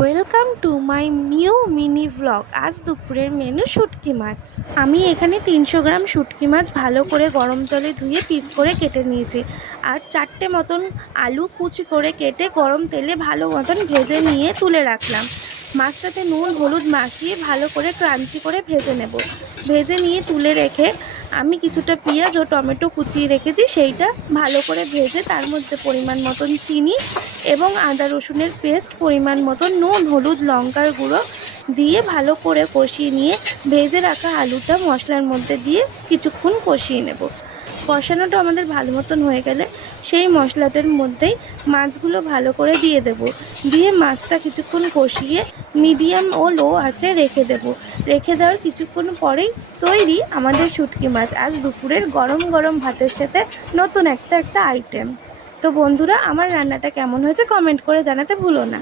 Welcome to my new mini vlog. আজ দুপুরের menu শুটকি মাছ। আমি এখানে 300 গ্রাম শুটকি মাছ ভালো করে গরম জলে ধুয়ে পিস করে কেটে নিয়েছি। আর 4টে মতন আলু কুচি করে কেটে গরম তেলে ভালো মতন ভেজে নিয়ে তুলে রাখলাম। মাছটাতে নুন হলুদ মাখিয়ে ভালো করে ক্রাঞ্চি করে ভেজে নেব। ভেজে নিয়ে তুলে রেখে আমি কিছুটা পেঁয়াজ ও টমেটো কুচিয়ে রেখেছি, সেইটা ভালো করে ভেজে তার মধ্যে পরিমাণ মতন চিনি এবং আদা রসুনের পেস্ট, পরিমাণ মতন নুন হলুদ লঙ্কার গুঁড়ো দিয়ে ভালো করে কষিয়ে নিয়ে ভেজে রাখা আলুটা মশলার মধ্যে দিয়ে কিছুক্ষণ কষিয়ে নেব। কষানোটা আমাদের ভালো মতন হয়ে গেলে সেই মশলাটার মধ্যেই মাছগুলো ভালো করে দিয়ে দেব। দিয়ে মাছটা কিছুক্ষণ কষিয়ে মিডিয়াম ও লো আঁচে রেখে দেব। রেখে দেওয়ার কিছুক্ষণ পরেই তৈরি আমাদের শুটকি মাছ। আজ দুপুরের গরম গরম ভাতের সাথে নতুন একটা আইটেম। তো বন্ধুরা, আমার রান্নাটা কেমন হয়েছে কমেন্ট করে জানাতে ভুলো না।